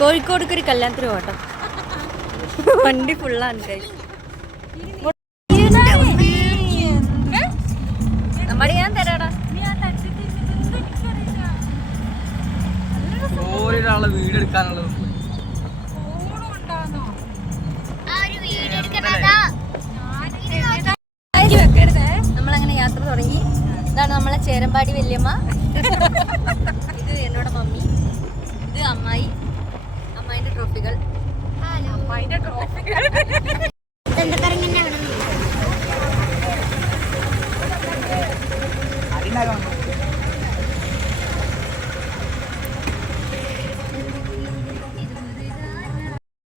കോഴിക്കോട് ഒരു കല്യാണത്തിന് പോട്ടോ വണ്ടി ഫുള്ളാണ്. നമ്മുടെ ഞാൻ തരാടാ. ഓരോരാളെ വീട് എടുക്കാനുള്ളത് നമ്മളങ്ങനെ യാത്ര തുടങ്ങി. ഇതാണ് നമ്മളെ ചേരമ്പാടി വല്യമ്മ. ഇത് എന്നോട് മമ്മി. ഇത് അമ്മായി. അമ്മായിന്റെ ട്രോഫികൾ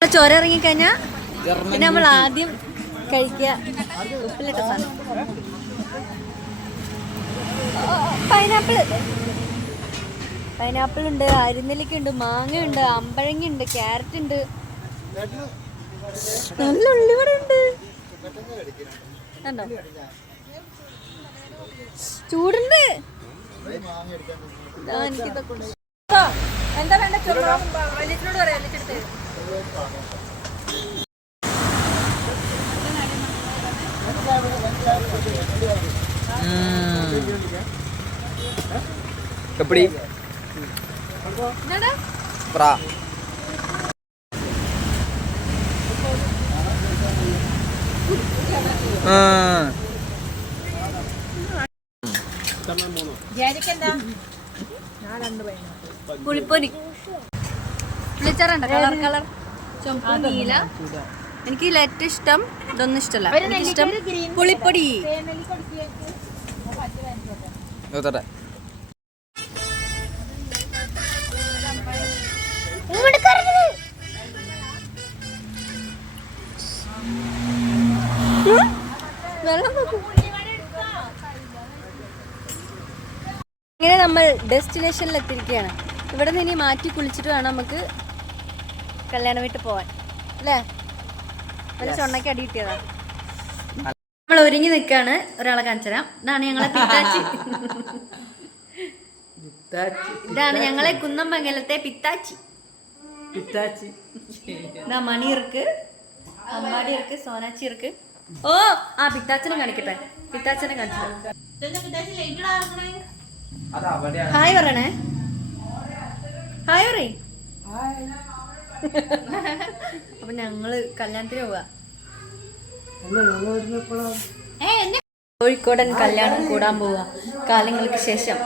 ചോര ഇറങ്ങിക്കഴിഞ്ഞാ പിന്നെ നമ്മൾ ആദ്യം കഴിക്കുക. ഉപ്പിലിട്ട സാധനം. പൈനാപ്പിൾ പൈനാപ്പിൾ ഉണ്ട് അരിനെല്ലിക്ക ഉണ്ട് മാങ്ങ ഉണ്ട് അമ്പഴങ്ങ ഉണ്ട് ക്യാരറ്റ് ഉണ്ട്. നല്ല ഉള്ളിവട ഉണ്ട്. കണ്ടോ? ചൂടുണ്ട്. എന്താ വേണ്ട? വലിയത്തിനോട് പറയാം എപ്പടി എന്നാടാ പ്രാ പുളിപ്പൊരി. Colour colour? ചുമപ്പ് നീല. എനിക്ക് ഇതിൽ ഏറ്റവും ഇഷ്ടം ഇതൊന്നും ഇഷ്ടമല്ല ഇഷ്ടം പുളിപ്പൊടി. ഡെസ്റ്റിനേഷനിൽ എത്തിയിരിക്കുകയാണ് ഇവിടെ നിന്ന് ഇനി മാറ്റി കുളിച്ചിട്ട് വേണം നമുക്ക് കല്യാണം വിട്ട് പോവാൻ. അല്ലേ? നല്ല ചൊണ്ണയ്ക്ക് അടി കിട്ടിയതാ. നമ്മൾ ഒരുങ്ങി നിൽക്കുകയാണ്. ഒരാളെ കാണിച്ചു തരാം ഇതാണ് ഞങ്ങളെ പിത്താച്ചി. ഇതാണ് ഞങ്ങളെ കുന്നമ്പങ്കലത്തെ പിത്താച്ചി. പിത്താച്ചി. ഇതാ മണി ഇർക്ക് അമ്മാടി ഇർക്ക് സോനാച്ചി ഇർക്ക് ഓ ആ പിത്താച്ചനെ കാണിക്കട്ടെ. പിത്താച്ചനെ കാണിച്ചു ഹായ് പറയണേ. ഹായ് പറയേ. അപ്പൊ ഞങ്ങൾ കല്യാണത്തിന് പോവാ. കോഴിക്കോടൻ കല്യാണം കൂടാൻ പോവുക കാലങ്ങൾക്ക് ശേഷം.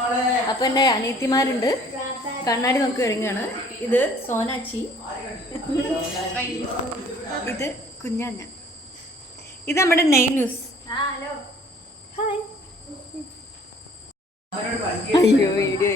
അപ്പൊ എന്റെ അനിയത്തിമാരുണ്ട്. കണ്ണാടി നോക്കി ഒരുങ്ങാണ്. ഇത് സോനാച്ചി. ഇത് കുഞ്ഞാഞ്ഞ. ഇത് നമ്മുടെ നെയ് ന്യൂസ്. ഹായ്. അയ്യോ വീഡിയോ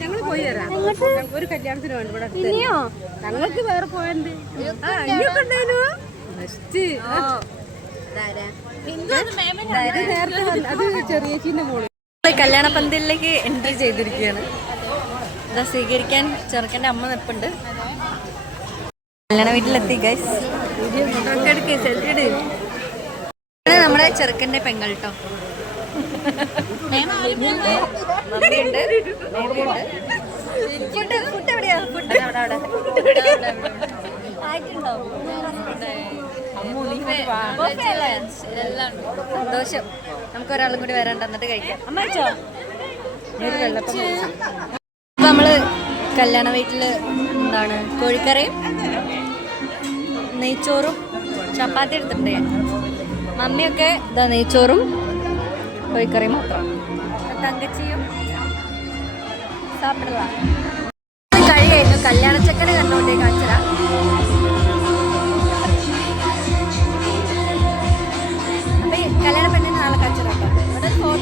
ഞങ്ങൾ പോയി തരാം ഒരു കല്യാണത്തിന് വേണ്ടി ഇവിടെ ഞങ്ങൾക്ക് വേറെ പോയുണ്ട്. വന്ന- അത് ചെറിയേച്ചിന്റെ മോൾ. നമ്മൾ കല്യാണ പന്തലിലേക്ക് എൻട്രി ചെയ്തിരിക്കുകയാണ്. ഇതാ സ്വീകരിക്കാൻ ചെറുക്കന്റെ അമ്മ നിപ്പുണ്ട്. കല്യാണ വീട്ടിലെത്തി ഗൈസ് നമ്മുടെ ചെറുക്കന്റെ പെങ്ങൾ കേട്ടോ ഫുഡ് ഫുഡ് എവിടെയാ? ഫുഡ്. അവിടെ അവിടെ ആയിട്ടുണ്ടോ? Buffet അല്ലേ? സന്തോഷം. നമുക്ക് ഒരാളും കൂടി വരാണ്ട് എന്നിട്ട് കഴിക്കാം. അമ്മ വെച്ചോ അപ്പൊ നമ്മൾ കല്യാണ വീട്ടിൽ എന്താണ് കോഴിക്കറിയും നെയ്ച്ചോറും ചപ്പാത്തി എടുത്തിട്ടുണ്ട്. ഞാൻ മമ്മിയൊക്കെ ഇതാ നെയ്ച്ചോറും കോഴിക്കറിയും മാത്രം. തങ്കച്ചിയും സാപ്പിടുക കഴിയായിരുന്നു. കല്യാണ ചക്കന് കണ്ടുകൊണ്ടേ കാണിച്ചതാ.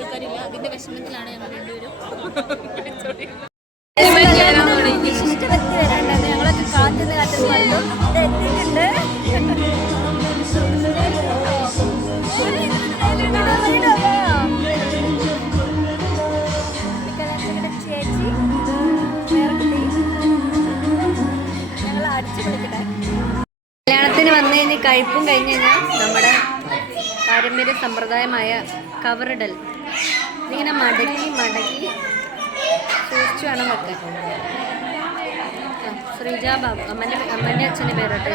ആൾക്കാരില്ല. അതിന്റെ വിഷമത്തിലാണ് ഞങ്ങൾ രണ്ടുപേരും. വിശിഷ്ട വ്യക്തി വരാണ്ടായിരുന്നു ഞങ്ങളൊക്കെ കാത്തുനിന്ന് കാത്തുനിന്ന് വന്നു ഇത് എത്തിയിട്ടുണ്ട് ചേച്ചി വേറെ കുട്ടി ഞങ്ങൾ അടിച്ചു കല്യാണത്തിന് വന്നു കഴിഞ്ഞ് കഴിപ്പും കഴിഞ്ഞ് കഴിഞ്ഞാൽ നമ്മുടെ പാരമ്പര്യ സമ്പ്രദായമായ കവറിടൽ. ഇതിങ്ങനെ മടക്കി മടക്കി സൂക്ഷിച്ചു വേണം വെക്കാൻ. ശ്രീജാബാബു ശ്രീജ ബാബു അമ്മന്റെ അമ്മന്റെ അച്ഛന്റെ പേരോട്ടെ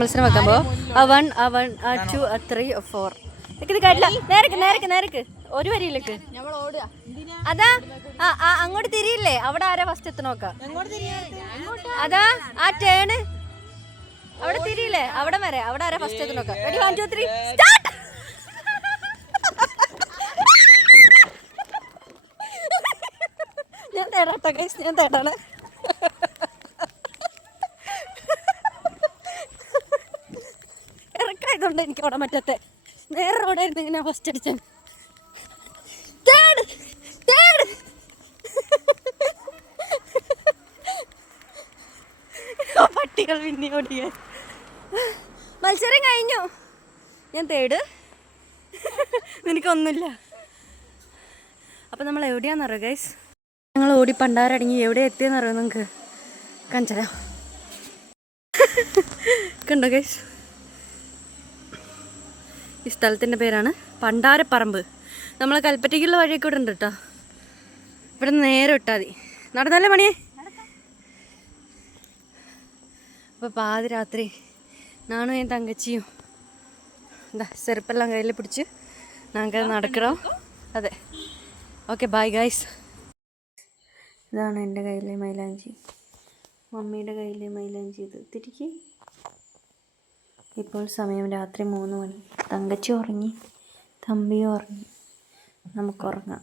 മത്സരം വെക്കുമ്പോൾ ആ വൺ ആ വൺ ടു ത്രീ ഫോർ ഒരു വരിയിലേക്ക്. അതാ ആ അങ്ങോട്ട് തിരിയില്ലേ? അവിടെ ആരാ ഫസ്റ്റ് എത്തി നോക്ക. അതാ ആ ടേണ് അവിടെ തിരിയില്ലേ? അവിടെ വരെ. അവിടെ ആരാ ഫസ്റ്റ് എത്തി നോക്ക. Ready one two three start ഞാൻ തേടാട്ടോ ഞാൻ തേടാണ്. ഇറക്കായതുകൊണ്ട് എനിക്ക് ഓടാൻ പറ്റത്തെ നേരെ റോഡായിരുന്നു ഇങ്ങനെ ഫസ്റ്റ് അടിച്ചത്. തേട് തേട്. പട്ടികൾ പിന്നെ ഓടിയ. മത്സരം കഴിഞ്ഞു. ഞാൻ തേട്. നിനക്കൊന്നുമില്ല. അപ്പം നമ്മൾ എവിടെയാണെന്നറിയോ ഗൈസ് ഞങ്ങൾ ഓടി പണ്ടാരടങ്ങി എവിടെ എത്തിയെന്നറിയോ നിങ്ങൾക്ക് കാണിച്ചരാ കണ്ടോ ഗൈസ് ഈ സ്ഥലത്തിന്റെ പേരാണ് പണ്ടാരപ്പറമ്പ്. നമ്മൾ കൽപ്പറ്റയ്ക്കുള്ള വഴിയൊക്കെ ഇവിടെ ഉണ്ട് കേട്ടോ ഇവിടെ നിന്ന് നേരെ ഇട്ടാൽ മതി. നടന്നല്ലേ പണിയേ? അപ്പോൾ പാതിരാത്രി നാണു ഞാൻ തങ്കച്ചിയും എന്താ ചെറുപ്പെല്ലാം കയ്യിൽ പിടിച്ച് ഞങ്ങൾക്ക് നടക്കണം. അതെ. Okay bye guys. ഇതാണ് എന്റെ കയ്യിലെ മൈലാഞ്ചി. മമ്മിയുടെ കയ്യിലെ മൈലാഞ്ചി ഇത്. തിരികെ ഇപ്പോൾ സമയം രാത്രി മൂന്ന് മണി. തങ്കച്ചി ഉറങ്ങി. തമ്പിയും ഉറങ്ങി. നമുക്ക് ഉറങ്ങാം